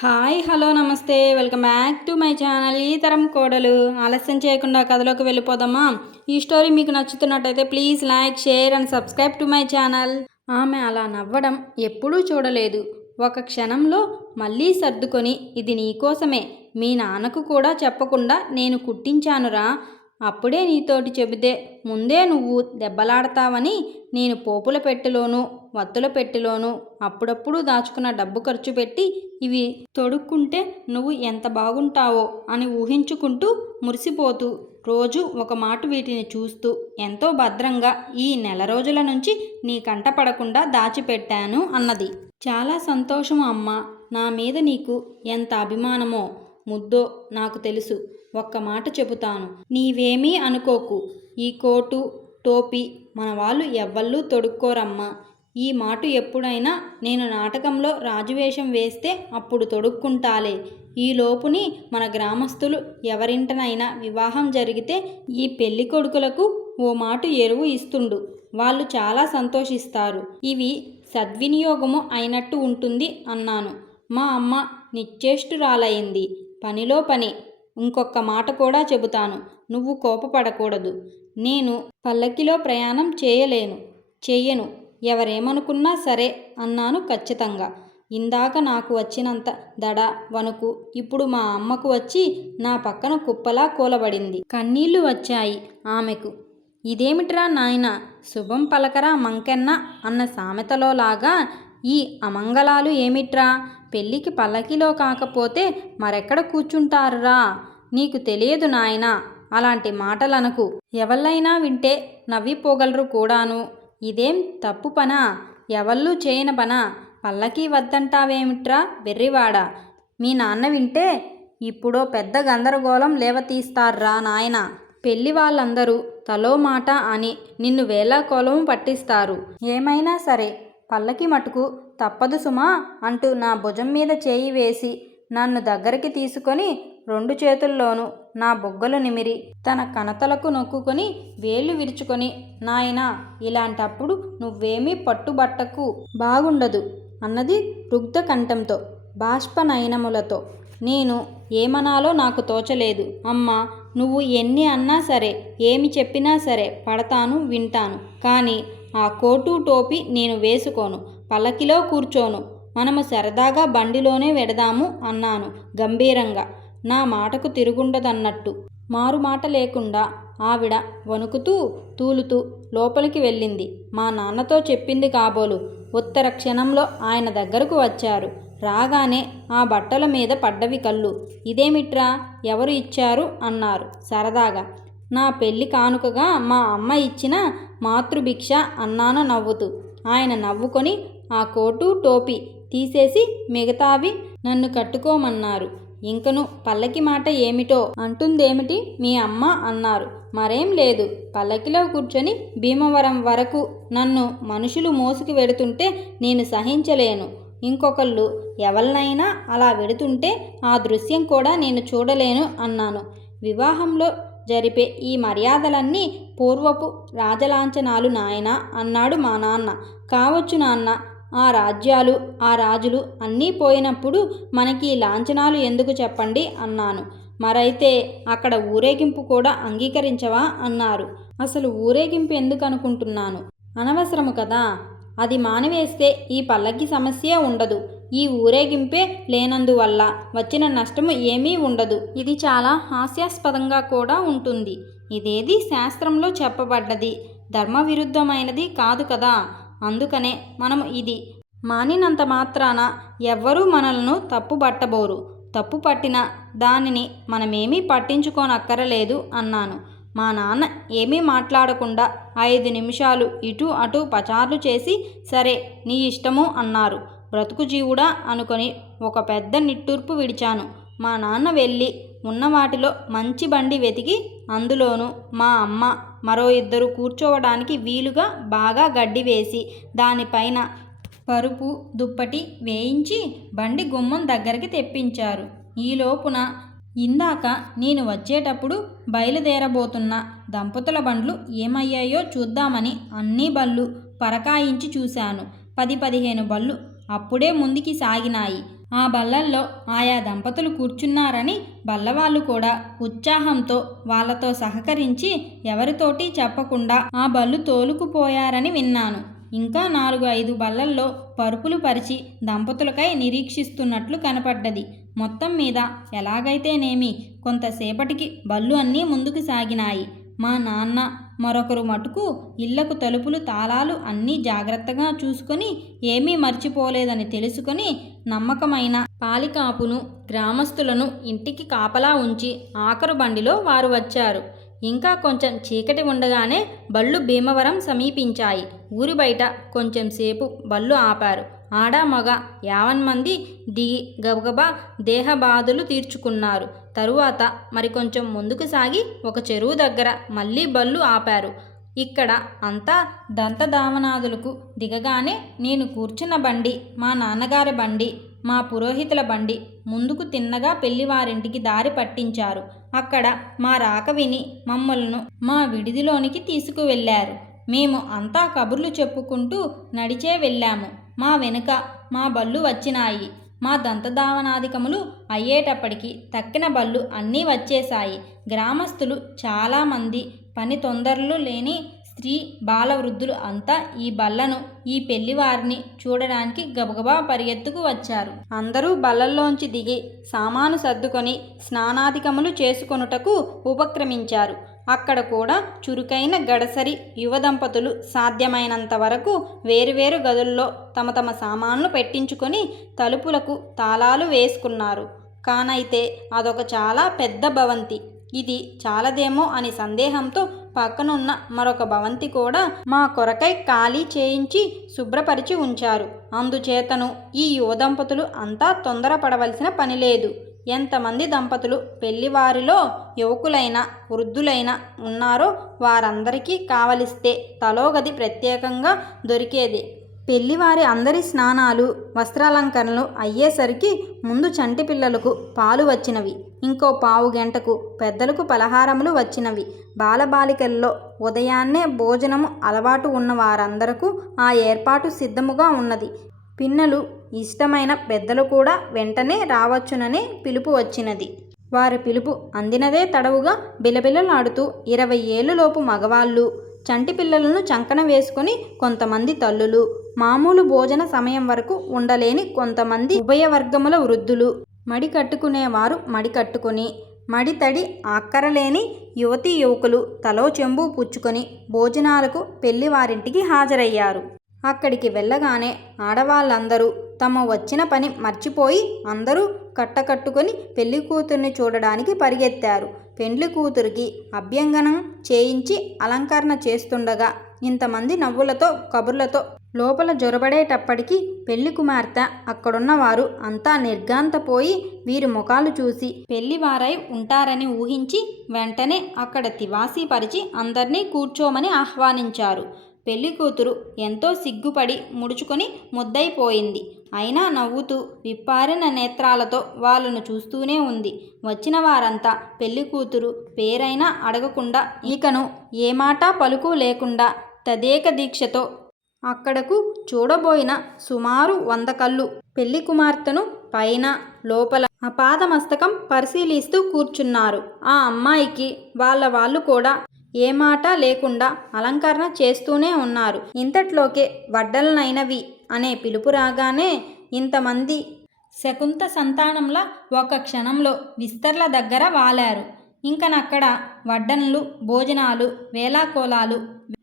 Hi hello నమస్తే. Welcome back to my channel ఈ తరం కోడలు. ఆలస్యం చేయకుండా కథలోకి వెళ్ళిపోదామా? ఈ స్టోరీ మీకు నచ్చుతున్నట్టయితే please like share and subscribe to my channel. ఆమె అలా నవ్వడం ఎప్పుడూ చూడలేదు. ఒక క్షణంలో మళ్ళీ సర్దుకొని ఇది నీకోసమే మీ నాన్నకు కూడా చెప్పకుండా నేను కుట్టించానురా. అప్పుడే నీతోటి చెబితే ముందే నువ్వు దెబ్బలాడతావని నేను పోపుల పెట్టెలోనూ వత్తుల పెట్టెలోనూ అప్పుడప్పుడు దాచుకున్న డబ్బు ఖర్చు పెట్టి ఇవి తొడుక్కుంటే నువ్వు ఎంత బాగుంటావో అని ఊహించుకుంటూ మురిసిపోతూ రోజు ఒక మాట వీటిని చూస్తూ ఎంతో భద్రంగా ఈ నెల రోజుల నుంచి నీ కంట పడకుండా దాచిపెట్టాను అన్నది. చాలా సంతోషం అమ్మా నా మీద నీకు ఎంత అభిమానమో ముద్దో నాకు తెలుసు. ఒక్క మాట చెబుతాను. నీవేమీ అనుకోకు. ఈ కోటు టోపీ మన వాళ్ళు ఎవ్వళ్ళు తొడుక్కోరమ్మా. ఈ మాట ఎప్పుడైనా నేను నాటకంలో రాజువేషం వేస్తే అప్పుడు తొడుక్కుంటాలే. ఈ లోపుని మన గ్రామస్తులు ఎవరింటనైనా వివాహం జరిగితే ఈ పెళ్ళి కొడుకులకు ఓ మాట ఎరువు ఇస్తుండు. వాళ్ళు చాలా సంతోషిస్తారు. ఇవి సద్వినియోగము అయినట్టు ఉంటుంది అన్నాను. మా అమ్మ నిశ్చేష్టురాలయ్యింది పనిలో పని. ఇంకొక మాట కూడా చెబుతాను. నువ్వు కోపపడకూడదు. నేను పల్లకిలో ప్రయాణం చేయలేను. చెయ్యను. ఎవరేమనుకున్నా సరే అన్నాను ఖచ్చితంగా. ఇందాక నాకు వచ్చినంత దడ వణుకు ఇప్పుడు మా అమ్మకు వచ్చి నా పక్కన కుప్పలా కూలబడింది. కన్నీళ్ళు వచ్చాయి ఆమెకు. ఇదేమిట్రా నాయన? శుభం పలకరా మంకెన్న అన్న సామెతలోలాగా ఈ అమంగళాలు ఏమిట్రా? పెళ్ళికి పల్లకిలో కాకపోతే మరెక్కడ కూర్చుంటారురా? నీకు తెలియదు నాయనా అలాంటి మాటలనకు. ఎవళ్ళైనా వింటే నవ్విపోగలరు కూడాను. ఇదేం తప్పు పనా? ఎవళ్ళు చేయని పనా? పల్లకి వద్దంటావేమిట్రా వెర్రివాడా? మీ నాన్న వింటే ఇప్పుడో పెద్ద గందరగోళం లేవతీస్తారా నాయన. పెళ్ళి వాళ్ళందరూ తలో మాట అని నిన్ను వేళాకోళం పట్టిస్తారు. ఏమైనా సరే పల్లకి మటుకు తప్పదు సుమా అంటూ నా భుజం మీద చేయి వేసి నన్ను దగ్గరికి తీసుకొని రెండు చేతుల్లోనూ నా బొగ్గలు నిమిరి. తన కనతలకు నొక్కుకొని వేళ్ళు విరుచుకొని నాయనా ఇలాంటప్పుడు నువ్వేమీ పట్టుబట్టకు బాగుండదు అన్నది రుగ్ధ కంఠంతో బాష్పనయనములతో. నేను ఏమనాలో నాకు తోచలేదు. అమ్మా నువ్వు ఎన్ని అన్నా సరే ఏమి చెప్పినా సరే పడతాను వింటాను. కానీ ఆ కోటు టోపీ నేను వేసుకోను. పలకిలో కూర్చోను. మనము సరదాగా బండిలోనే వెడదాము అన్నాను గంభీరంగా. నా మాటకు తిరుగుండదన్నట్టు. మారు మాట లేకుండా ఆవిడ వణుకుతూ తూలుతూ లోపలికి వెళ్ళింది. మా నాన్నతో చెప్పింది కాబోలు. ఉత్తర క్షణంలో ఆయన దగ్గరకు వచ్చారు. రాగానే ఆ బట్టల మీద పడ్డవి కళ్ళు. ఇదేమిట్రా? ఎవరు ఇచ్చారు? అన్నారు సరదాగా. నా పెళ్ళి కానుకగా మా అమ్మ ఇచ్చిన మాతృభిక్ష అన్నాను నవ్వుతూ. ఆయన నవ్వుకొని ఆ కోటు టోపీ తీసేసి మిగతావి నన్ను కట్టుకోమన్నారు. ఇంకను పల్లకి మాట ఏమిటో అంటుందేమిటి? మీ అమ్మ అన్నారు. మరేం లేదు. పల్లకిలో కూర్చొని భీమవరం వరకు నన్ను మనుషులు మోసుకు వెడుతుంటే నేను సహించలేను. ఇంకొకళ్ళు ఎవరినైనా అలా వెడుతుంటే ఆ దృశ్యం కూడా నేను చూడలేను అన్నాను. వివాహంలో జరిపే ఈ మర్యాదలన్నీ పూర్వపు రాజలాంఛనాలు నాయన అన్నాడు మా నాన్న. కావచ్చు నాన్న ఆ రాజ్యాలు ఆ రాజులు అన్నీ పోయినప్పుడు మనకి ఈ లాంఛనాలు ఎందుకు చెప్పండి? అన్నాను. మరైతే అక్కడ ఊరేగింపు కూడా అంగీకరించవా? అన్నారు. అసలు ఊరేగింపు ఎందుకు అనుకుంటున్నాను? అనవసరము కదా. అది మానివేస్తే ఈ పల్లకి సమస్యే ఉండదు. ఈ ఊరేగింపే లేనందువల్ల వచ్చిన నష్టము ఏమీ ఉండదు. ఇది చాలా హాస్యాస్పదంగా కూడా ఉంటుంది. ఇదేది శాస్త్రంలో చెప్పబడ్డది. ధర్మ విరుద్ధమైనది కాదు కదా. అందుకనే మనం ఇది మానినంత మాత్రాన ఎవ్వరూ మనలను తప్పు పట్టబోరు. తప్పు పట్టిన దానిని మనమేమీ పట్టించుకోనక్కరలేదు అన్నాను. మా నాన్న ఏమీ మాట్లాడకుండా ఐదు నిమిషాలు ఇటు అటు పచార్లు చేసి సరే నీ ఇష్టము అన్నారు. బ్రతుకు జీవుడా అనుకొని ఒక పెద్ద నిట్టూర్పు విడిచాను. మా నాన్న వెళ్ళి ఉన్న వాటిలో మంచి బండి వెతికి అందులోనూ మా అమ్మ మరో ఇద్దరు కూర్చోవడానికి వీలుగా బాగా గడ్డి వేసి దానిపైన పరుపు దుప్పటి వేయించి బండి గుమ్మం దగ్గరికి తెప్పించారు. ఈ లోపున ఇందాక నేను వచ్చేటప్పుడు బయలుదేరబోతున్న దంపతుల బండ్లు ఏమయ్యాయో చూద్దామని అన్ని బళ్ళు పరకాయించి చూశాను. పది పదిహేను బళ్ళు అప్పుడే ముందుకి సాగినాయి. ఆ బల్లల్లో ఆయా దంపతులు కూర్చున్నారని బల్లవాళ్ళు కూడా ఉత్సాహంతో వాళ్ళతో సహకరించి ఎవరితోటి చెప్పకుండా ఆ బళ్ళు తోలుకుపోయారని విన్నాను. ఇంకా నాలుగు ఐదు బల్లల్లో పరుపులు పరిచి దంపతులకై నిరీక్షిస్తున్నట్లు కనపడ్డది. మొత్తం మీద ఎలాగైతేనేమి కొంతసేపటికి బళ్ళు అన్నీ ముందుకు సాగినాయి. మా నాన్న మరొకరు మటుకు ఇళ్ళకు తలుపులు తాళాలు అన్నీ జాగ్రత్తగా చూసుకొని ఏమీ మర్చిపోలేదని తెలుసుకొని నమ్మకమైన పాలికాపును గ్రామస్తులను ఇంటికి కాపలా ఉంచి ఆఖరు బండిలో వారు వచ్చారు. ఇంకా కొంచెం చీకటి ఉండగానే బళ్ళు భీమవరం సమీపించాయి. ఊరి బయట కొంచెం సేపు బళ్ళు ఆపారు. ఆడ మగ యావన్ మంది దిగి గబగబా దేహబాధలు తీర్చుకున్నారు. తరువాత మరికొంచెం ముందుకు సాగి ఒక చెరువు దగ్గర మళ్ళీ బళ్ళు ఆపారు. ఇక్కడ అంతా దంతదావనాదులకు దిగగానే నేను కూర్చున్న బండి మా నాన్నగారి బండి మా పురోహితుల బండి ముందుకు తిన్నగా పెళ్ళివారింటికి దారి పట్టించారు. అక్కడ మా రాక విని మమ్మల్ని మా విడిదిలోనికి తీసుకువెళ్ళారు. మేము అంతా కబుర్లు చెప్పుకుంటూ నడిచే వెళ్ళాము. మా వెనుక మా బళ్ళు వచ్చినాయి. మా దంతధావనాధికములు అయ్యేటప్పటికి తక్కిన బళ్ళు అన్నీ వచ్చేశాయి. గ్రామస్తులు చాలామంది పని తొందరలు లేని స్త్రీ బాల వృద్ధులు అంతా ఈ బల్లను ఈ పెళ్ళివారిని చూడడానికి గబగబా పరిగెత్తుకు వచ్చారు. అందరూ బల్లల్లోంచి దిగి సామాను సర్దుకొని స్నానాధికములు చేసుకొనుటకు ఉపక్రమించారు. అక్కడ కూడా చురుకైన గడసరి యువ దంపతులు సాధ్యమైనంత వరకు వేరువేరు గదుల్లో తమ తమ సామాన్లు పెట్టించుకొని తలుపులకు తాళాలు వేసుకున్నారు. కానైతే అదొక చాలా పెద్ద భవంతి. ఇది చాలదేమో అని సందేహంతో పక్కనున్న మరొక భవంతి కూడా మా కొరకై ఖాళీ చేయించి శుభ్రపరిచి ఉంచారు. అందుచేతను ఈ యువ దంపతులు అంతా తొందరపడవలసిన పని లేదు. ఎంతమంది దంపతులు పెళ్ళివారిలో యువకులైన వృద్ధులైన ఉన్నారో వారందరికీ కావలిస్తే తలోగది ప్రత్యేకంగా దొరికేది. పెళ్ళివారి అందరి స్నానాలు వస్త్రాలంకరణలు అయ్యేసరికి ముందు చంటి పిల్లలకు పాలు వచ్చినవి. ఇంకో పావు గంటకు పెద్దలకు పలహారములు వచ్చినవి. బాలబాలికల్లో ఉదయాన్నే భోజనము అలవాటు ఉన్న వారందరకు ఆ ఏర్పాటు సిద్ధముగా ఉన్నది. పిన్నలు ఇష్టమైన పెద్దలు కూడా వెంటనే రావచ్చుననే పిలుపు వచ్చినది. వారి పిలుపు అందినదే తడవుగా బిలబిలలాడుతూ ఇరవై ఏళ్ళలోపు మగవాళ్ళు చంటి పిల్లలను చంకన వేసుకొని కొంతమంది తల్లులు మామూలు భోజన సమయం వరకు ఉండలేని కొంతమంది ఉభయవర్గముల వృద్ధులు. మడి కట్టుకునేవారు మడి కట్టుకొని మడి తడి అక్కరలేని యువతీ యువకులు తలో చెంబు పుచ్చుకొని భోజనాలకు పెళ్ళివారింటికి హాజరయ్యారు. అక్కడికి వెళ్ళగానే ఆడవాళ్ళందరూ తమ వచ్చిన పని మర్చిపోయి అందరూ కట్టకట్టుకొని పెళ్ళి కూతుర్ని చూడడానికి పరిగెత్తారు. పెండ్లి కూతురికి అభ్యంగనం చేయించి అలంకరణ చేస్తుండగా ఇంతమంది నవ్వులతో కబుర్లతో లోపల జొరబడేటప్పటికీ పెళ్ళి కుమార్తె అక్కడున్నవారు అంతా నిర్గాంతపోయి వీరి ముఖాలు చూసి పెళ్ళివారై ఉంటారని ఊహించి వెంటనే అక్కడ తివాసీ పరిచి అందర్నీ కూర్చోమని ఆహ్వానించారు. పెళ్ళి కూతురు ఎంతో సిగ్గుపడి ముడుచుకొని ముద్దైపోయింది అయినా నవ్వుతూ విప్పారిన నేత్రాలతో వాళ్ళను చూస్తూనే ఉంది. వచ్చిన వారంతా పెళ్ళి కూతురు పేరైనా అడగకుండా ఇకను ఏమాటా పలుకు లేకుండా తదేక దీక్షతో అక్కడకు చూడబోయిన సుమారు వంద కళ్ళు పెళ్ళి కుమార్తెను పైన లోపల అపాదమస్తకం పరిశీలిస్తూ కూర్చున్నారు. ఆ అమ్మాయికి వాళ్ళ వాళ్ళు కూడా ఏ మాట లేకుండా అలంకరణ చేస్తూనే ఉన్నారు. ఇంతట్లోకే వడ్డలనైనవి అనే పిలుపు రాగానే ఇంతమంది శకుంత సంతానంలా ఒక క్షణంలో విస్తర్ల దగ్గర వాలారు. ఇంకనక్కడ వడ్డన్లు భోజనాలు వేలాకోలాలు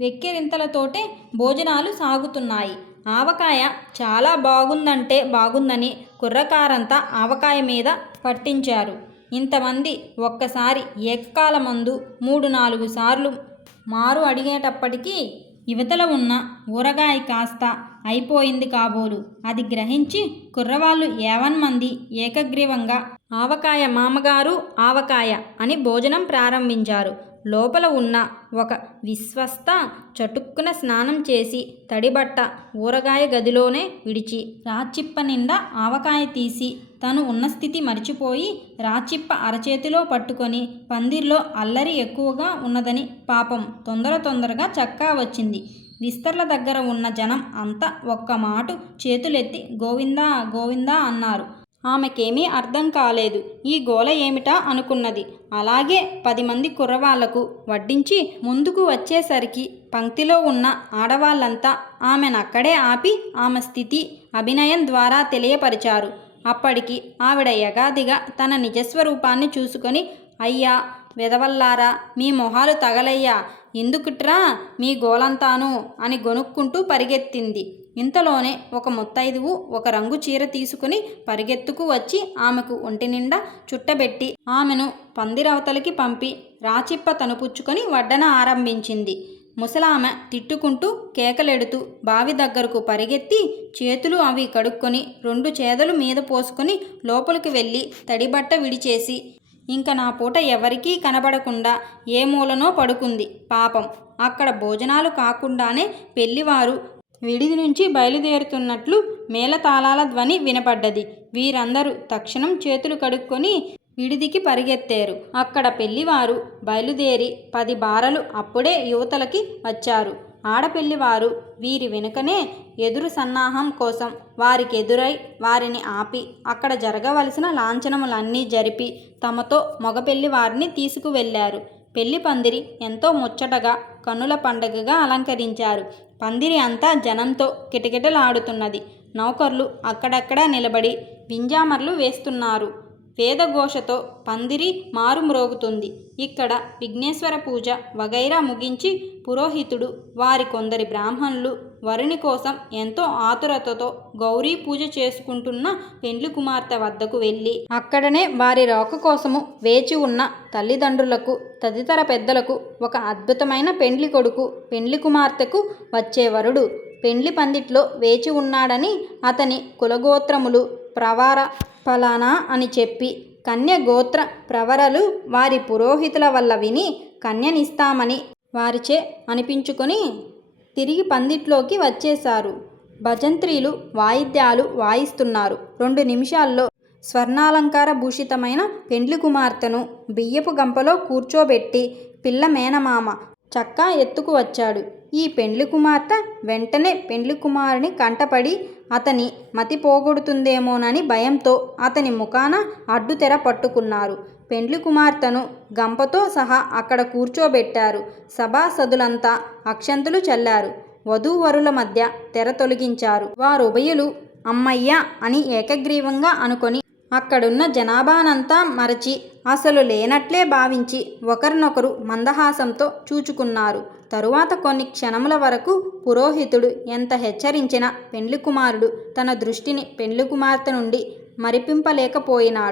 వెక్కిరింతలతోటే భోజనాలు సాగుతున్నాయి. ఆవకాయ చాలా బాగుందంటే బాగుందని కుర్రకారంతా ఆవకాయ మీద పట్టించారు. ఇంతమంది ఒక్కసారి ఏకకాలమందు మూడు నాలుగు సార్లు మారు అడిగేటప్పటికీ యువతలో ఉన్న ఊరగాయ కాస్త అయిపోయింది కాబోలు. అది గ్రహించి కుర్రవాళ్ళు ఏవన్మంది ఏకగ్రీవంగా ఆవకాయ మామగారు ఆవకాయ అని భోజనం ప్రారంభించారు. లోపల ఉన్న ఒక విశ్వస్త చటుక్కున స్నానం చేసి తడిబట్ట ఊరగాయ గదిలోనే విడిచి రాచిప్ప నిండా ఆవకాయ తీసి తను ఉన్న స్థితి మరిచిపోయి రాచిప్ప అరచేతిలో పట్టుకొని పందిర్లో అల్లరి ఎక్కువగా ఉన్నదని పాపం తొందర తొందరగా చక్కా వచ్చింది. విస్తర్ల దగ్గర ఉన్న జనం అంతా ఒక్క మాటు చేతులెత్తి గోవిందా గోవిందా అన్నారు. ఆమెకేమీ అర్థం కాలేదు. ఈ గోల ఏమిటా అనుకున్నది. అలాగే పది మంది కుర్రవాళ్ళకు వడ్డించి ముందుకు వచ్చేసరికి పంక్తిలో ఉన్న ఆడవాళ్ళంతా ఆమెనక్కడే ఆపి ఆమె స్థితి అభినయం ద్వారా తెలియపరిచారు. అప్పటికి ఆవిడ యగాదిగా తన నిజస్వరూపాన్ని చూసుకొని అయ్యా విధవల్లారా మీ మొహాలు తగలయ్యా. ఎందుకుట్రా మీ గోలంతాను? అని గొనుక్కుంటూ పరిగెత్తింది. ఇంతలోనే ఒక ముత్తైదువు ఒక రంగు చీర తీసుకుని పరిగెత్తుకు వచ్చి ఆమెకు ఒంటి నిండా చుట్టబెట్టి ఆమెను పందిరవతలికి పంపి రాచిప్ప తనుపుచ్చుకొని వడ్డన ఆరంభించింది. ముసలామె తిట్టుకుంటూ కేకలెడుతూ బావి దగ్గరకు పరిగెత్తి చేతులు అవి కడుక్కొని రెండు చేదలు మీద పోసుకొని లోపలికి వెళ్ళి తడిబట్ట విడిచేసి ఇంక నా పూట ఎవరికీ కనబడకుండా ఏ మూలనో పడుకుంది పాపం. అక్కడ భోజనాలు కాకుండానే పెళ్ళివారు విడిది నుంచి బయలుదేరుతున్నట్లు మేళతాళాల ధ్వని వినపడ్డది. వీరందరూ తక్షణం చేతులు కడుక్కొని విడిదికి పరిగెత్తారు. అక్కడ పెళ్ళివారు బయలుదేరి పది బారలు అప్పుడే యువతలకి వచ్చారు. ఆడపెళ్ళివారు వీరి వెనుకనే ఎదురు సన్నాహం కోసం వారికి ఎదురై వారిని ఆపి అక్కడ జరగవలసిన లాంఛనములన్నీ జరిపి తమతో మగపెళ్ళి వారిని తీసుకువెళ్ళారు పెళ్ళి పందిరి ఎంతో ముచ్చటగా కనుల పండగగా అలంకరించారు. పందిరి అంతా జనంతో కిటకిటలాడుతున్నది. నౌకర్లు అక్కడక్కడ నిలబడి వింజామర్లు వేస్తున్నారు. వేదఘోషతో పందిరి మారుమ్రోగుతుంది. ఇక్కడ విఘ్నేశ్వర పూజ వగైరా ముగించి పురోహితుడు వారి కొందరి బ్రాహ్మణులు వరుని కోసం ఎంతో ఆతురతతో గౌరీ పూజ చేసుకుంటున్న పెండ్లి కుమార్తె వద్దకు వెళ్ళి అక్కడనే వారి రాక కోసము వేచి ఉన్న తల్లిదండ్రులకు తదితర పెద్దలకు ఒక అద్భుతమైన పెండ్లి కొడుకు పెండ్లి కుమార్తెకు వచ్చే వరుడు పెండ్లి పందిట్లో వేచి ఉన్నాడని అతని కులగోత్రములు ప్రవార ఫలానా అని చెప్పి కన్య గోత్ర ప్రవరలు వారి పురోహితుల వల్ల విని కన్యనిస్తామని వారిచే అనిపించుకొని తిరిగి పందిట్లోకి వచ్చేశారు. భజంత్రీలు వాయిద్యాలు వాయిస్తున్నారు. రెండు నిమిషాల్లో స్వర్ణాలంకార భూషితమైన పెండ్లి కుమార్తెను బియ్యపు గంపలో కూర్చోబెట్టి పిల్ల మేనమామ చక్కా ఎత్తుకు వచ్చాడు. ఈ పెండ్లి కుమార్తె వెంటనే పెండ్లి కుమారుని కంటపడి అతని మతి పోగొడుతుందేమోనని భయంతో అతని ముఖాన అడ్డుతెర పట్టుకున్నారు. పెండ్లి కుమార్తెను గంపతో సహా అక్కడ కూర్చోబెట్టారు. సభాసదులంతా అక్షంతులు చల్లారు. వధూవరుల మధ్య తెర తొలగించారు. వారుభయులు అమ్మయ్య అని ఏకగ్రీవంగా అనుకొని అక్కడున్న జనాభానంతా మరచి అసలు లేనట్లే భావించి ఒకరినొకరు మందహాసంతో చూచుకున్నారు. తరువాత కొన్ని క్షణముల వరకు పురోహితుడు ఎంత హెచ్చరించినా పెండ్లి కుమారుడు తన దృష్టిని పెండ్లి కుమార్తె నుండి మరిపింపలేకపోయినాడు.